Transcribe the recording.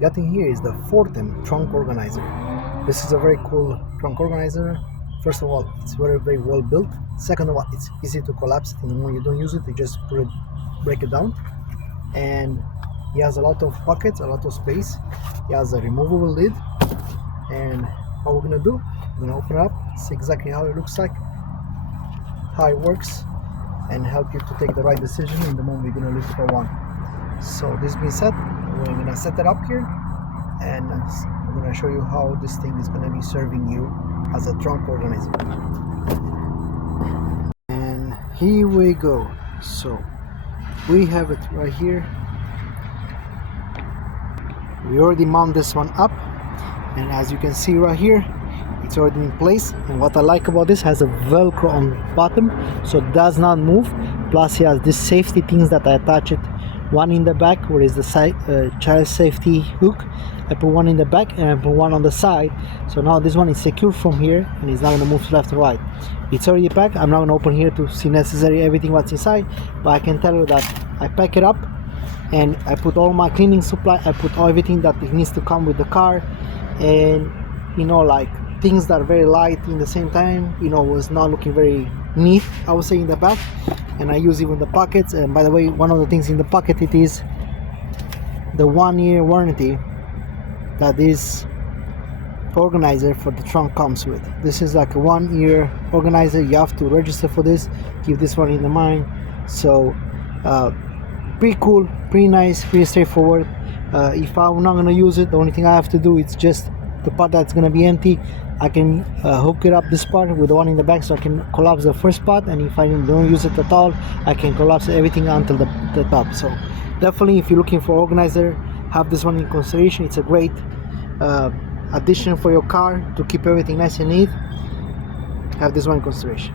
we got in here is the Foldable trunk organizer. This is a very cool trunk organizer. First of all, it's very well built. Second of all, it's easy to collapse it, and when you don't use it, you just break it down. And he has a lot of pockets, a lot of space. He has a removable lid. And what we're gonna do, we're gonna open it up, see exactly how it looks like, how it works, and help you to take the right decision in the moment we're gonna leave for one. So this being said, we're gonna set it up here, and I'm gonna show you how this thing is gonna be serving you as a trunk organizer. And here we go. So we have it right here. We already mounted this one up, and as you can see right here, it's already in place. And what I like about this, has a velcro on bottom, so it does not move. Plus he has this safety things that I attach it, one in the back where is the side child safety hook. I put one in the back and I put one on the side, so now this one is secure from here and it's not going to move left or right. It's already packed. I'm not going to open here to see necessarily everything what's inside, but I can tell you that I pack it up and I put all my cleaning supply, I put everything that it needs to come with the car, and you know, like things that are very light in the same time, you know, was not looking very neat, I would say, in the back. And I use even the pockets. And by the way, one of the things in the pocket, it is the 1-year warranty that this organizer for the trunk comes with. This is like a 1-year organizer. You have to register for this, keep this one in the mind. So pretty cool, pretty nice, pretty straightforward. If I'm not gonna use it, the only thing I have to do is just the part that's gonna be empty, I can hook it up, this part, with the one in the back, so I can collapse the first part, and if I don't use it at all, I can collapse everything until the top. So definitely, if you're looking for organizer, have this one in consideration. It's a great addition for your car to keep everything nice and neat. Have this one in consideration.